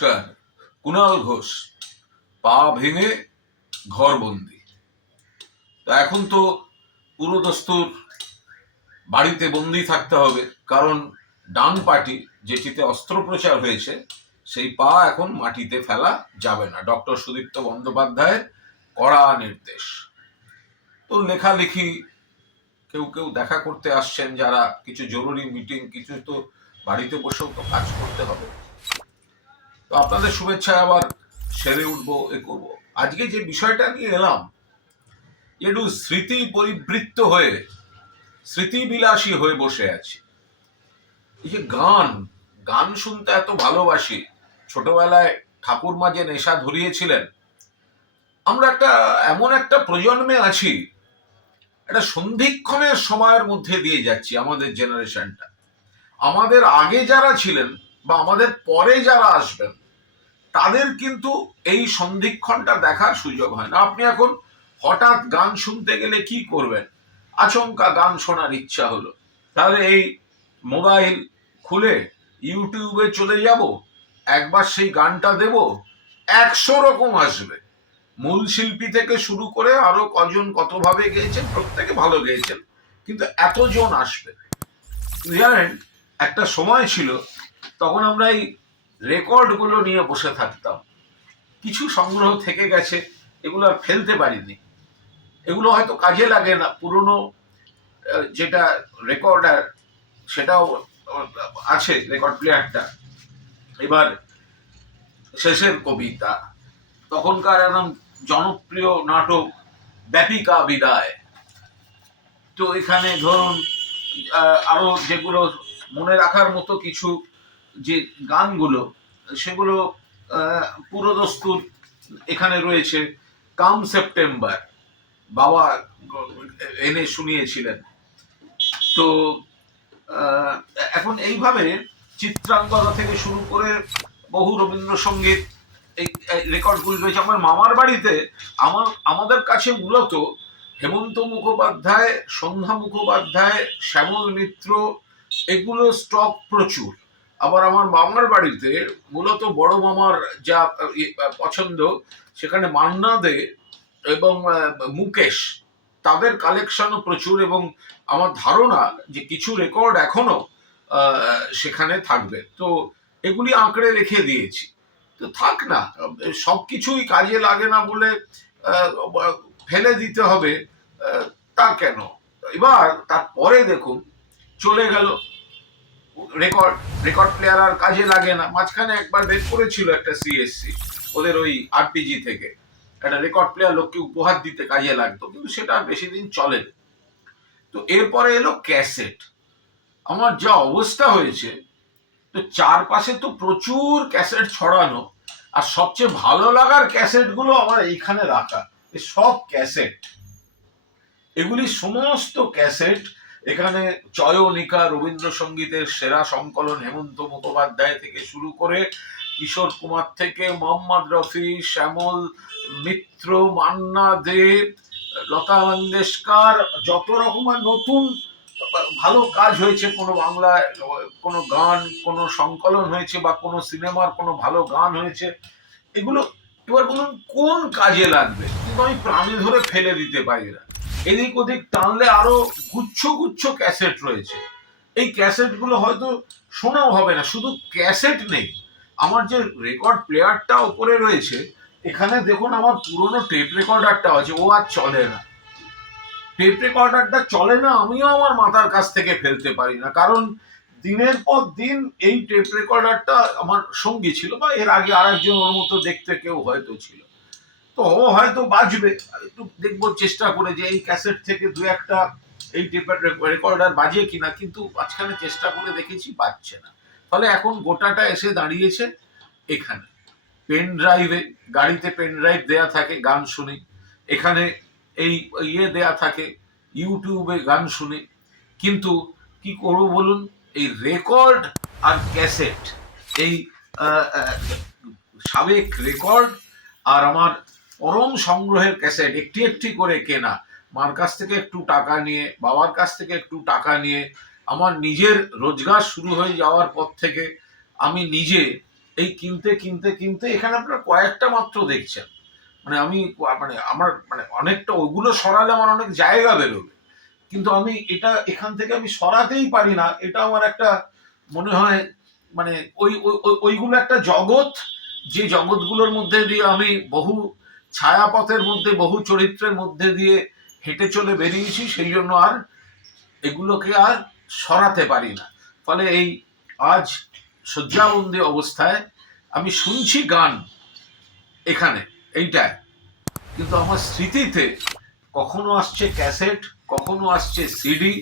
নমস্কার কুণাল ঘোষ, পা ভেঙে ঘরবন্দি। তা এখন তো পুরোদস্তুর বাড়িতে বন্দি থাকতে হবে, কারণ ডান পার্টি যেটিতে অস্ত্রোপচার হয়েছে, সেই পা এখন মাটিতে ফেলা যাবে না। ডক্টর সুদীপ্ত বন্দ্যোপাধ্যায়ের কড়া নির্দেশ। তো লেখালেখি কেউ কেউ দেখা করতে আসছেন, যারা কিছু জরুরি মিটিং, কিছু তো বাড়িতে বসেও তো কাজ করতে হবে। তো আপনাদের শুভেচ্ছায় আবার সেরে উঠবো, এ করব। আজকে যে বিষয়টা নিয়ে এলাম একটু স্মৃতি পরিবৃত্ত হয়ে, স্মৃতিবিলাসী হয়ে বসে আছি। এই যে গান গান শুনতে এত ভালোবাসি। ছোটবেলায় ঠাকুরমা যে নেশা ধরিয়েছিলেন, আমরা একটা, এমন একটা প্রজন্মে আছি, একটা সন্ধিক্ষণের সময়ের মধ্যে দিয়ে যাচ্ছি আমাদের জেনারেশনটা। আমাদের আগে যারা ছিলেন বা আমাদের পরে যারা আসবেন তাদের কিন্তু এই সন্ধিক্ষণটা দেখার সুযোগ হয় না। আপনি এখন হঠাৎ গান শুনতে গেলে কি করবেন? আচমকা গান শোনার ইচ্ছা হলো। তাহলে এই মোবাইল খুলে ইউটিউবে চলে যাব, একবার সেই গানটা দেব, একশো রকম আসবে। মূল শিল্পী থেকে শুরু করে আরও কজন কতভাবে গেয়েছেন, প্রত্যেকে ভালো গেয়েছেন, কিন্তু এতজন আসবে। জানেন একটা সময় ছিল, তখন আমরা এই রেকর্ডগুলো নিয়ে বসে থাকতাম। কিছু সংগ্রহ থেকে গেছে এগুলো আর ফেলতে পারিনি। এগুলো হয়তো কাজে লাগে না পুরনো যেটা রেকর্ডার সেটাও আছে রেকর্ড প্লেয়ারটা এবার শেষের কবিতা তখনকার একদম জনপ্রিয় নাটক ব্যাপিকা বিদায়। তো এখানে ধরুন আহ, আরও যেগুলো মনে রাখার মতো কিছু যে গানগুলো, সেগুলো পুরোদস্তুর এখানে রয়েছে। কাম সেপ্টেম্বর, বাবা এনে শুনিয়েছিলেন। তো এখন এইভাবে চিত্রাঙ্গনা থেকে শুরু করে বহু রবীন্দ্রসঙ্গীত এই রেকর্ডগুলি রয়েছে। আমার মামার বাড়িতে আমার, আমাদের কাছে মূলত হেমন্ত মুখোপাধ্যায়, সন্ধ্যা মুখোপাধ্যায়, শ্যামল মিত্র, এগুলো স্টক প্রচুর। আবার আমার মামার বাড়িতে মূলত বড় মামার যা পছন্দ সেখানে মান্না দে এবং মুকেশ তাদের কালেকশনও প্রচুর এবং আমার ধারণা যে কিছু রেকর্ড এখনও আহ, সেখানে থাকবে। তো এগুলি আঁকড়ে রেখে দিয়েছি। তো থাক না সব কিছুই কাজে লাগে না বলে ফেলে দিতে হবে তা কেন? এবার তারপরে দেখুন চলে গেল রেকর্ড রেকর্ড প্লেয়ার আর কাজে লাগে না। মাঝখানে একবার বের করেছিল একটা সিএসসি ওদের ওই আরপিজি থেকে। একটা রেকর্ড প্লেয়ার লোককে উপহার দিতে কাজে লাগতো, কিন্তু সেটা বেশি দিন চলে তো এরপরে এলো ক্যাসেট আমার যা অবস্থা হয়েছে, তো চারপাশে তো প্রচুর ক্যাসেট ছড়ানো, আর সবচেয়ে ভালো লাগার ক্যাসেটগুলো আমার এইখানে রাখা। সব ক্যাসেট এগুলি সমস্ত ক্যাসেট এখানে চয়নিকা রবীন্দ্রসঙ্গীতের সেরা সংকলন হেমন্ত মুখোপাধ্যায় থেকে শুরু করে কিশোর কুমার থেকে মোহাম্মদ রফি, শ্যামল মিত্র, মান্না দে, লতা মঙ্গেশকর, যত রকমের নতুন ভালো কাজ হয়েছে, কোনো বাংলায়, কোনো গান, কোনো সংকলন হয়েছে বা কোনো সিনেমার কোনো ভালো গান হয়েছে, এগুলো এবার বলুন কোন কাজে লাগবে? কিন্তু আমি প্রাণী ধরে ফেলে দিতে পারি না। এদিক ওদিক টানলে আরও গুচ্ছ গুচ্ছ ক্যাসেট রয়েছে। এই ক্যাসেটগুলো হয়তো শোনাও হবে না, শুধু ক্যাসেট নেই। আমার যে রেকর্ড প্লেয়ারটা ওপরে রয়েছে, এখানে দেখুন আমার পুরনো টেপ রেকর্ডারটা আছে, ও আর চলে না। টেপ রেকর্ডারটা চলে না, আমিও আমার মাথার কাছ থেকে ফেলতে পারি না, কারণ দিনের পর দিন এই টেপ রেকর্ডারটা আমার সঙ্গী ছিল বা এর আগে আর একজন ওর মতো দেখতে কেউ হয়তো ছিল। তো হয়তো বাজবে একটু দেখব, চেষ্টা করে যে এই ক্যাসেট থেকে দু একটা এই রেকর্ডার বাজে কিনা, কিন্তু মাঝখানে চেষ্টা করে দেখেছি বাজছে না। ফলে এখন গোটাটা এসে দাঁড়িয়েছে এখানে। পেন ড্রাইভে গাড়িতে পেন ড্রাইভ দেয়া থাকে, গান শুনি। এখানে এই ইয়ে দেয়া থাকে ইউটিউবে গান শুনি। কিন্তু কি করব বলুন? এই রেকর্ড আর ক্যাসেট এই সাবেক রেকর্ড আর আমার পরম সংগ্রহের ক্যাসেট, একটি একটি করে কেনা। মার কাছ থেকে একটু টাকা নিয়ে, বাবার কাছ থেকে একটু টাকা নিয়ে, আমার নিজের রোজগার শুরু হয়ে যাওয়ার পর থেকে আমি নিজে এই কিনতে কিনতে কিনতে এখানে আপনারা কয়েকটা মাত্র দেখছেন। মানে আমি মানে আমার মানে অনেকটা ওইগুলো সরালে আমার অনেক জায়গা বেরোবে। কিন্তু আমি এটা এখান থেকে আমি সরাতেই পারি না। এটা আমার একটা মনে হয় মানে ওই- ওইগুলো একটা জগৎ। যে জগৎগুলোর মধ্যে দিয়ে আমি বহু ছায়াপথের মধ্যে, বহু চরিত্রের মধ্যে দিয়ে হেঁটে চলে বেরিয়েছি, সেই জন্য আর এগুলোকে আর সরাতে পারি না। ফলে এই আজ শয্যাবন্দি অবস্থায় আমি শুনছি গান এখানে এইটায় কিন্তু আমার স্মৃতিতে কখনো আসছে ক্যাসেট, কখনো আসছে সিডি।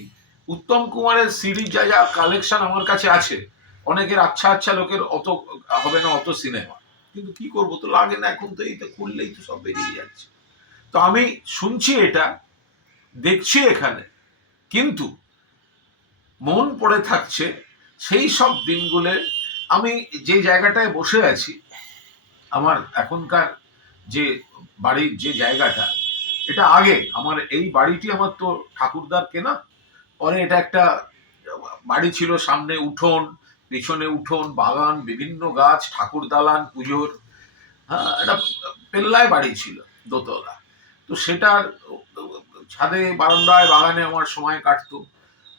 উত্তম কুমারের সিডি যা যা কালেকশন আমার কাছে আছে, অনেকের আচ্ছা আচ্ছা লোকের অত, হবে না অত সিনেমা কিন্তু কি করব? তো লাগে না, এখন তো এই তো খুললেই তো সব বেরিয়ে যাচ্ছে। তো আমি শুনছি এটা, দেখছি এখানে, কিন্তু মন পড়ে থাকছে সেই সব দিনগুলো। আমি যে জায়গাটায় বসে আছি, আমার এখনকার যে বাড়ির যে জায়গাটা, এটা আগে, আমার এই বাড়িটি আমার তো ঠাকুরদার কেনা। পরে এটা একটা বাড়ি ছিল সামনে উঠোন পিছনে উঠোন, বাগান, বিভিন্ন গাছ, ঠাকুর দালান, পুজোর হ্যাঁ একটা পেল্লায় বাড়ি ছিল দোতলা। তো সেটার ছাদে, বারান্দায়, বাগানে আমার সময় কাটতো।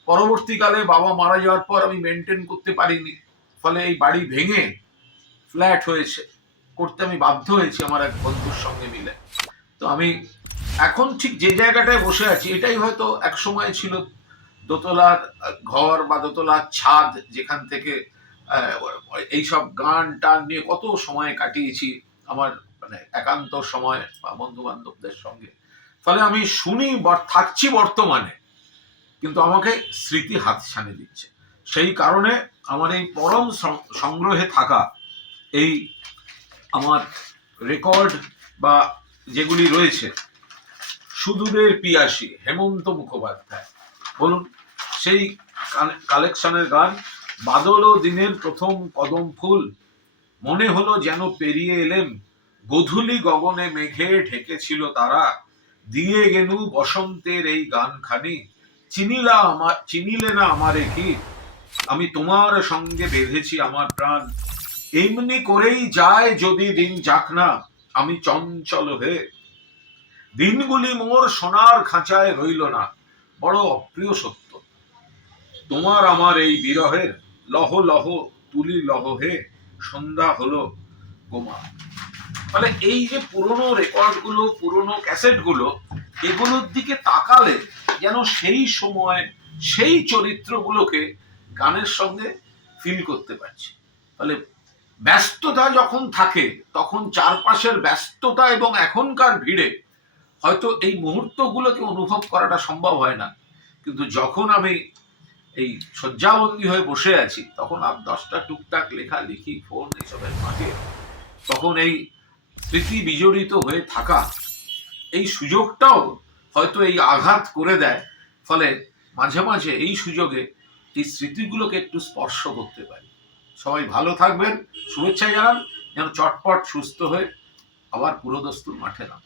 পরবর্তীকালে বাবা মারা যাওয়ার পর আমি মেনটেন করতে পারিনি। ফলে এই বাড়ি ভেঙে ফ্ল্যাট হয়েছে। করতে আমি বাধ্য হয়েছি আমার এক বন্ধুর সঙ্গে মিলে। তো আমি এখন ঠিক যে জায়গাটায় বসে আছি, এটাই হয়তো এক সময় ছিল দোতলার ঘর বা দোতলার ছাদ যেখান থেকে এইসব গান টান নিয়ে কত সময় কাটিয়েছি আমার মানে একান্ত সময় বা বন্ধু বান্ধবদের সঙ্গে। ফলে আমি শুনি থাকছি বর্তমানে, কিন্তু আমাকে স্মৃতি হাত হাতছানি দিচ্ছে। সেই কারণে আমার এই পরম সংগ্রহে থাকা এই আমার রেকর্ড বা যেগুলি রয়েছে, সুদূরের পিয়াসী, হেমন্ত মুখোপাধ্যায় বলুন, সেই কালেকশনের গান, বাদল দিনের প্রথম কদম ফুল, মনে হলো যেন পেরিয়ে এলেম গধূলি গগনে মেঘে ঢেকেছিল তারা, দিয়ে গেনু বসন্তের এই গানখানি, চিনিলা আমার চিনিলে না আমারে কি, আমি তোমার সঙ্গে বেঁধেছি আমার প্রাণ, এমনি করেই যায় যদি দিন যাক না, আমি চঞ্চল হয়ে, দিনগুলি মোর সোনার খাঁচায় রইল না বড় অপ্রিয় সত্য। তোমার আমার এই বিরহের লহ লহ তুলি লহ হে, সন্ধ্যা হলো গোমা। মানে এই যে পুরনো রেকর্ডগুলো, পুরনো ক্যাসেটগুলো, এগুলোর দিকে তাকালে যেন সেই সময় সেই চরিত্রগুলোকে গানের সঙ্গে ফিল করতে পারছি। ফলে ব্যস্ততা যখন থাকে, তখন চারপাশের ব্যস্ততা এবং এখনকার ভিড়ে হয়তো এই মুহূর্তগুলোকে অনুভব করাটা সম্ভব হয় না। কিন্তু যখন আমি এই শয্যাবন্দী হয়ে বসে আছি, তখন আর দশটা টুকটাক লেখা লিখি, ফোন এসবের মাঝে। তখন এই স্মৃতি বিজড়িত হয়ে থাকা এই সুযোগটাও হয়তো এই আঘাত করে দেয়। ফলে মাঝে মাঝে এই সুযোগে এই স্মৃতিগুলোকে একটু স্পর্শ করতে পারি। সবাই ভালো থাকবেন, শুভেচ্ছা জানান, যেন চটপট সুস্থ হয়ে আবার পুরোদস্তুর মাঠে নাম।